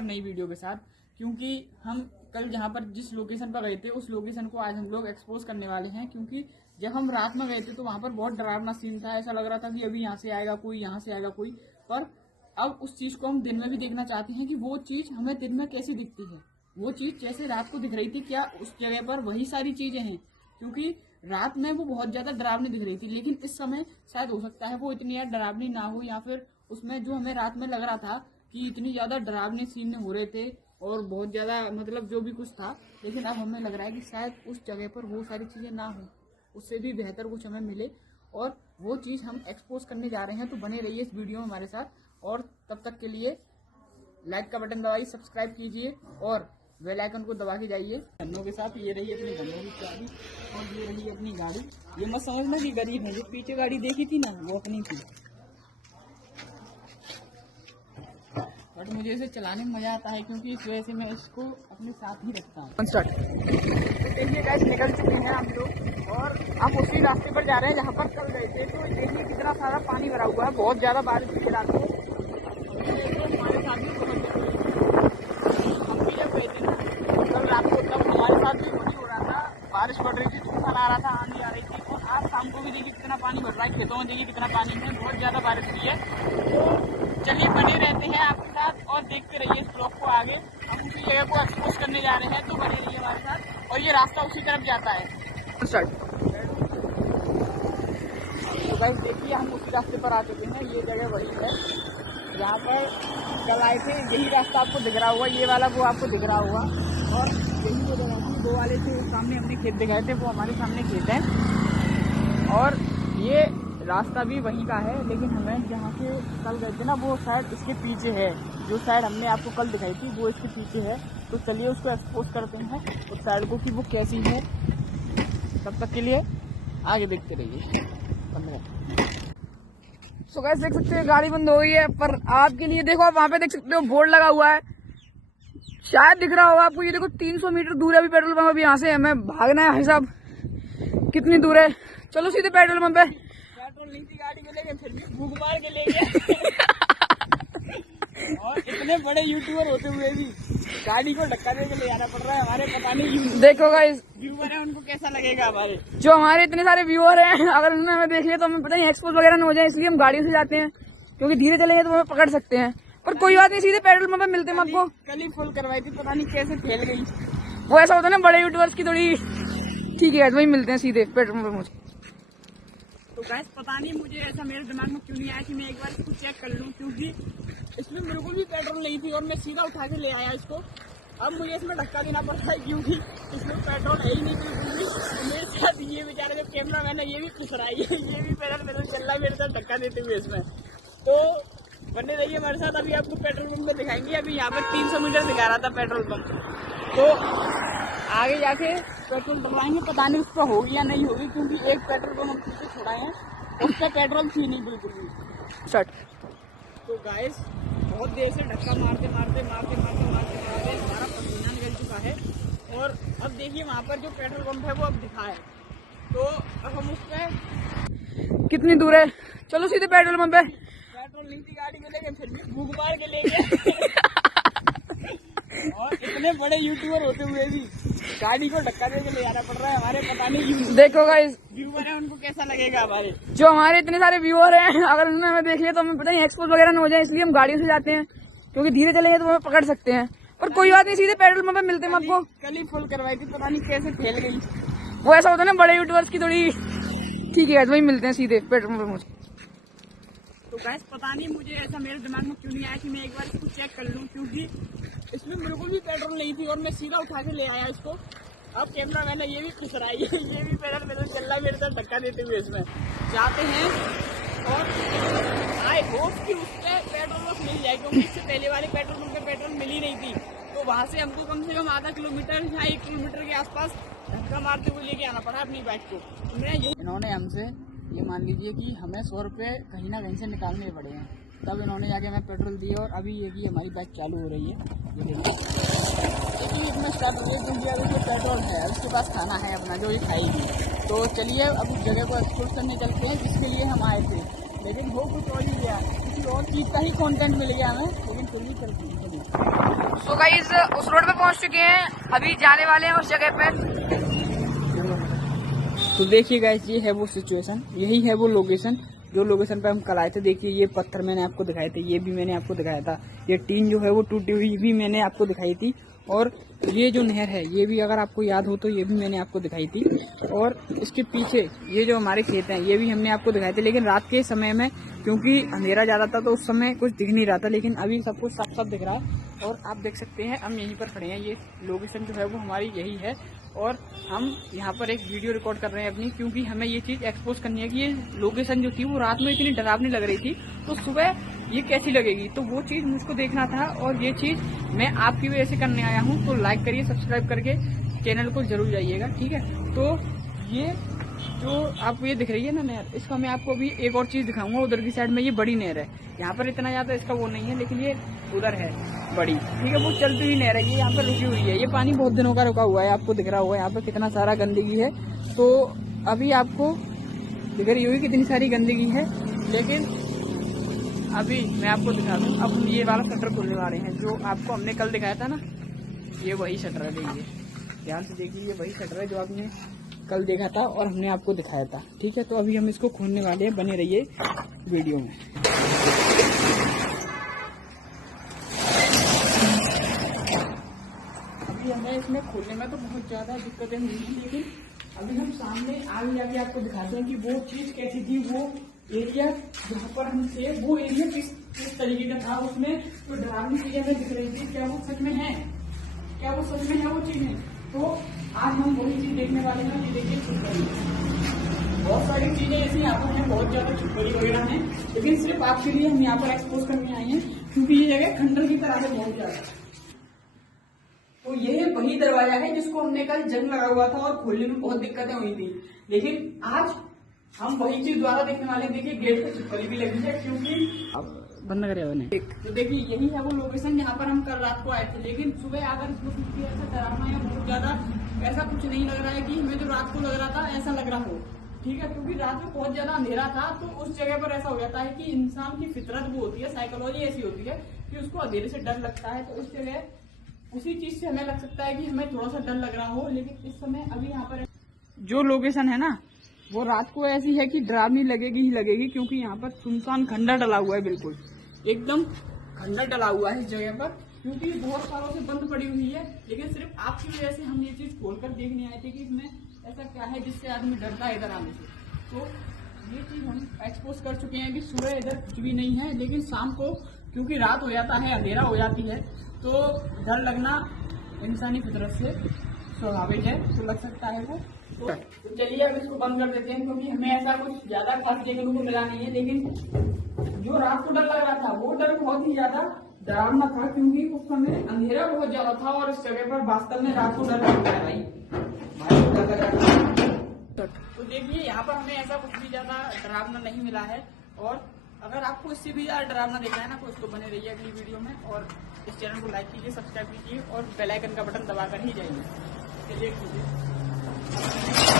और नई वीडियो के साथ, क्योंकि हम कल जहाँ पर जिस लोकेशन पर गए थे उस लोकेशन को आज हम लोग एक्सपोज करने वाले हैं। क्योंकि जब हम रात में गए थे तो वहाँ पर बहुत डरावना सीन था, ऐसा लग रहा था कि अभी यहाँ से आएगा कोई, यहाँ से आएगा कोई। पर अब उस चीज़ को हम दिन में भी देखना चाहते हैं कि वो चीज़ हमें दिन में कैसी दिखती है। वो चीज़ जैसे रात को दिख रही थी, क्या उस जगह पर वही सारी चीज़ें हैं? क्योंकि रात में वो बहुत ज़्यादा डरावनी दिख रही थी, लेकिन इस समय शायद हो सकता है वो इतनी यार डरावनी ना हो, या फिर उसमें जो हमें रात में लग रहा था कि इतनी ज़्यादा डरावने सीन हो रहे थे और बहुत ज़्यादा मतलब जो भी कुछ था, लेकिन अब हमें लग रहा है कि शायद उस जगह पर वो सारी चीज़ें ना हो, उससे भी बेहतर कुछ हमें मिले और वो चीज़ हम एक्सपोज करने जा रहे हैं। तो बने रहिए इस वीडियो में हमारे साथ, और तब तक के लिए लाइक का बटन दबाइए, सब्सक्राइब कीजिए और बेल आइकन को दबा के जाइए। गन्नों के साथ ये रही अपनी गन्नों की चाबी और ये रही अपनी गाड़ी। ये मत समझना कि गरीब है, जो पीछे गाड़ी देखी थी ना वो अपनी थी, बट मुझे इसे चलाने में मजा आता है क्योंकि इस वजह से मैं इसको अपने साथ ही रखता हूँ। तो देखिए गाइस, निकल चुके हैं हम लोग और हम उसी रास्ते पर जा रहे हैं जहाँ पर कल गए थे। तो देखिए कितना सारा पानी भरा हुआ है, बहुत ज्यादा बारिश की रात को। हमारे साथ भी बहुत हम भी जब गए थे ना कल रात को, तब हमारे साथ भी वही हो रहा था, बारिश पड़ रही थी, तूफान आ रहा था, आंधी आ रही थी। और आज शाम को भी देखिए कितना पानी भर रहा है, खेतों में देखिए कितना पानी है, बहुत ज्यादा बारिश हुई है। तो चलिए बने रहते हैं आपके साथ और देखते रहिए इस ब्लॉग को आगे। हम उसी जगह को एक्सपोज करने जा रहे हैं, तो बने रहिए हमारे साथ। और ये रास्ता उसी तरफ जाता है। तो गाइस देखिए हम उसी रास्ते पर आ चुके हैं, ये जगह वही है जहाँ पर कल आए थे। यही रास्ता आपको दिख रहा होगा, ये वाला वो आपको दिख रहा होगा, और यही वो जगह थी। दो वाले थे सामने हमने खेत दिखाए थे, वो हमारे सामने खेत है और ये रास्ता भी वहीं का है। लेकिन हमें जहाँ से कल गए थे ना वो शायद इसके पीछे है, जो साइड हमने आपको कल दिखाई थी वो इसके पीछे है। तो चलिए उसको एक्सपोज करते हैं उस साइड को कि वो कैसी है। तब तक के लिए आगे देखते रहिए। सो गाइस देख सकते हैं गाड़ी बंद हो गई है, पर आपके लिए देखो आप वहाँ पे देख सकते हो बोर्ड लगा हुआ है, शायद दिख रहा होगा आपको। ये देखो 300 मीटर दूर है अभी पेट्रोल पंप। अभी यहाँ से हमें भागना है भाई साहब, कितनी दूर है। चलो सीधे पेट्रोल पंप पे। पेट्रोल नहीं थी गाड़ी को लेके, फिर भी भूख मार के ले गए। और इतने बड़े यूट्यूबर होते हुए भी गाड़ी को धक्का दे के ले जाना पड़ रहा है हमारे। पता नहीं देखो गाइस व्यूअर है उनको कैसा लगेगा हमारे, जो हमारे इतने सारे व्यूअर हैं, अगर उन्होंने हमें देख लिया तो हमें पता नहीं एक्सपोज वगैरह न हो जाए, इसलिए हम गाड़ियों से जाते हैं, क्योंकि धीरे चलेंगे तो हमें पकड़ सकते हैं। पर कोई बात नहीं, सीधे पेट्रोल पंप पे मिलते हैं आपको। कल ही फुल करवाई थी, पता नहीं कैसे फैल गई। वो ऐसा होता है ना बड़े यूट्यूबर्स की थोड़ी, ठीक है वही मिलते हैं सीधे पेट्रोल पंप पे मुझे। तो गाइस पता नहीं मुझे ऐसा मेरे दिमाग में क्यों नहीं आया कि मैं एक बार इसको चेक कर लूं, क्योंकि इसमें बिल्कुल भी पेट्रोल नहीं थी और मैं सीधा उठा के ले आया इसको। अब मुझे इसमें धक्का देना पड़ रहा है क्योंकि इसमें पेट्रोल है ही नहीं बिल्कुल भी। मेरे साथ ये बेचारे जो कैमरा मैन है ये भी खुश रहा है, ये भी पैदल चल रहा है मेरे साथ धक्का देते हुए इसमें। तो बने रहिए हमारे साथ, अभी आपको पेट्रोल पंप पे दिखाएंगे। अभी यहाँ पर 300 मीटर दिखा रहा था पेट्रोल पंप, तो आगे जाके पेट्रोल डलवाएंगे। पता नहीं उस पर होगी या नहीं होगी, क्योंकि एक पेट्रोल पंप हम पीछे छोड़ाए हैं उस पर पेट्रोल थी नहीं बिल्कुल भी। स्टार्ट। तो गाइस बहुत देर से धक्का मारते हमारा पसीना निकल चुका है। और अब देखिए वहाँ पर जो पेट्रोल पंप है वो अब दिखा है, तो अब हम उस पर कितनी दूर है। चलो सीधे पेट्रोल पंप पे। पेट्रोल नहीं थी गाड़ी को लेके, फिर भी भूख मार के ले गए। और इतने बड़े यूट्यूबर होते हुए भी गाड़ी को धक्का दे के ले जाना पड़ रहा है हमारे। पता नहीं देखो गाइस व्यूअर है उनको कैसा लगेगा हमारे, जो हमारे इतने सारे व्यूअर हैं, अगर उन्होंने हमें देख लिया तो हमें पता नहीं एक्सपोज वगैरह न हो जाए, इसलिए हम गाड़ियों से जाते हैं, क्योंकि धीरे चलेंगे तो हमें पकड़ सकते हैं। पर कोई बात नहीं, सीधे पेट्रोल पंप पे मिलते हैं आपको। कल ही फुल करवाई थी, पता नहीं कैसे फैल गई। वो ऐसा होता है ना बड़े यूट्यूबर्स की थोड़ी, ठीक है वही मिलते हैं सीधे पेट्रोल पंप पे मुझे। तो गाइस पता नहीं मुझे ऐसा मेरे दिमाग में क्यों नहीं आया कि मैं एक बार इसको चेक कर लूं, क्योंकि इसमें बिल्कुल भी पेट्रोल नहीं थी और मैं सीधा उठा के ले आया इसको। अब कैमरा मैन है ये भी खुश रहा है, ये भी पैदल चल रहा है मेरे साथ धक्का देते हुए इसमें जाते हैं। और आई होप कि उससे पेट्रोल पंप मिल जाए, क्योंकि इससे पहले वाले पेट्रोल पंप पे पेट्रोल मिल ही नहीं थी। तो वहाँ से हमको कम से कम आधा किलोमीटर या 1 किलोमीटर के आसपास धक्का मारते हुए लेके आना पड़ा अपनी बाइक को। इन्होंने हमसे ये मान लीजिए कि हमें 100 रुपये कहीं ना कहीं से निकालने पड़े हैं, तब इन्होंने जाके हमें पेट्रोल दिए। और अभी ये कि हमारी बाइक चालू हो रही है, ये देखिए इसमें स्टार्ट हो गई, क्योंकि अभी जो पेट्रोल है उसके पास खाना है अपना जो ये खाएगी। तो चलिए अब उस जगह को एक्सप्लोर करने चलते हैं जिसके लिए हम आए थे। लेकिन हो कुछ और ही गया, किसी और चीज का ही कंटेंट मिल गया हमें, लेकिन फिर भी चलती है। सो गाइस उस रोड पे पहुंच चुके हैं, अभी जाने वाले हैं उस जगह पे। तो देखिए गाइस, ये है वो सिचुएशन, यही है वो लोकेशन जो लोकेशन पे हम कल आए थे। देखिए ये पत्थर मैंने आपको दिखाए थे, ये भी मैंने आपको दिखाया था, ये टीन जो है वो टूटी हुई भी मैंने आपको दिखाई थी, और ये जो नहर है ये भी अगर आपको याद हो तो ये भी मैंने आपको दिखाई थी, और इसके पीछे ये जो हमारे खेत हैं ये भी हमने आपको दिखाए थे। लेकिन रात के समय में क्योंकि अंधेरा ज़्यादा था तो उस समय कुछ दिख नहीं रहा था, लेकिन अभी सब कुछ साफ साफ दिख रहा है। और आप देख सकते हैं हम यहीं पर खड़े हैं, ये लोकेशन जो है वो हमारी यही है, और हम यहाँ पर एक वीडियो रिकॉर्ड कर रहे हैं अपनी, क्योंकि हमें ये चीज़ एक्सपोज करनी है कि ये लोकेशन जो थी वो रात में इतनी डरावनी लग रही थी, तो सुबह ये कैसी लगेगी, तो वो चीज़ मुझको देखना था। और ये चीज़ मैं आपकी वजह से करने आया हूँ, तो लाइक करिए, सब्सक्राइब करके चैनल को जरूर जाइएगा, ठीक है। तो ये जो आपको ये दिख रही है ना नहर, इसका मैं आपको अभी एक और चीज़ दिखाऊंगा। उधर की साइड में ये बड़ी नहर है, यहाँ पर इतना ज़्यादा इसका वो नहीं है, लेकिन ये उधर है बड़ी, ठीक है, वो चलती हुई नहर है, ये यहाँ पर रुकी हुई है। ये पानी बहुत दिनों का रुका हुआ है, आपको दिख रहा होगा यहाँ पर कितना सारा गंदगी है। तो अभी आपको दिख रही होगी कितनी सारी गंदगी है, लेकिन अभी मैं आपको दिखा दूँ। अब हम ये वाला शटर खोलने वाले हैं जो आपको हमने कल दिखाया था ना, ये वही शटर है। देखिए ध्यान से देखिए, ये वही शटर है जो आपने कल देखा था और हमने आपको दिखाया था, ठीक है। तो अभी हम इसको खोलने वाले हैं, बने रहिए वीडियो में। अभी हमें इसमें खोलने में तो बहुत ज़्यादा दिक्कतें हुई हैं, लेकिन अभी हम सामने आगे जाके आपको दिखाते हैं कि वो चीज़ कैसी थी, वो एरिया जहाँ पर हम थे वो एरिया किस तरीके का था, उसमें जो डरावनी चीजें हमें दिख रही थी, क्या वो सच में है, क्या वो सच में है वो चीजें। तो आज हम वही चीज देखने वाले हैं। ये देखिए छुपकली, बहुत सारी चीजें ऐसी यहाँ पर हैं, बहुत ज्यादा छुपकली वगैरह हैं, लेकिन सिर्फ आपके लिए हम यहाँ पर एक्सपोज करने आए हैं, क्योंकि ये जगह खंडर की तरह से बहुत ज्यादा। तो ये वही दरवाजा है जिसको हमने कल जंग लगा हुआ था और खोलने में बहुत दिक्कतें हुई थी, लेकिन आज हम वही चीज द्वारा देखने वाले हैं। देखिए गेट पे छुपकली भी लगी है, क्योंकि अब बंद करे बने। तो देखिए यही है वो लोकेशन जहाँ पर हम कल रात को आए थे, लेकिन सुबह आकर इसमें कुछ भी ऐसा डरावना या बहुत ज्यादा ऐसा कुछ नहीं लग रहा है कि हमें जो रात को लग रहा था ऐसा लग रहा हो, ठीक है, क्योंकि रात में बहुत ज्यादा अंधेरा था। तो उस जगह पर ऐसा हो जाता है कि इंसान की फितरत वो होती है, साइकोलॉजी ऐसी होती है कि उसको अंधेरे से डर लगता है। तो उस जगह उसी चीज से हमें लग सकता है कि हमें थोड़ा सा डर लग रहा हो, लेकिन इस समय अभी यहाँ पर जो लोकेशन है ना वो रात को ऐसी है कि डरावनी लगेगी ही लगेगी, क्योंकि यहाँ पर सुनसान खंडर डला हुआ है, बिल्कुल एकदम खंडर डला हुआ है इस जगह पर, क्योंकि बहुत सालों से बंद पड़ी हुई है। लेकिन सिर्फ आपकी वजह से हम ये चीज खोलकर देखने आए थे कि इसमें ऐसा क्या है जिससे आदमी डरता है इधर आने से। तो ये चीज हम एक्सपोज कर चुके हैं कि सुबह इधर कुछ भी नहीं है, लेकिन शाम को क्योंकि रात हो जाता है, अंधेरा हो जाती है, तो डर लगना इंसानी फितरत से स्वाभाविक है, तो लग सकता है वो। तो चलिए अब इसको बंद कर देते हैं, क्योंकि हमें ऐसा कुछ ज्यादा खास देखने को मिला नहीं है। लेकिन जो रात को डर लग रहा था वो डर बहुत ही ज्यादा डरावना था, क्योंकि उस समय अंधेरा बहुत ज्यादा था और इस जगह पर वास्तव में रात को डर लगता है भाई को डर लग रहा था। तो देखिए यहाँ पर हमें ऐसा कुछ भी ज्यादा डरावना नहीं मिला है, और अगर आपको इससे भी ज्यादा डरावना देखना है ना, तो इसको बने रहिए अगली वीडियो में, और इस चैनल को लाइक कीजिए, सब्सक्राइब कीजिए और बेल आइकन का बटन दबाकर ही जाइए। चलिए ठीक है।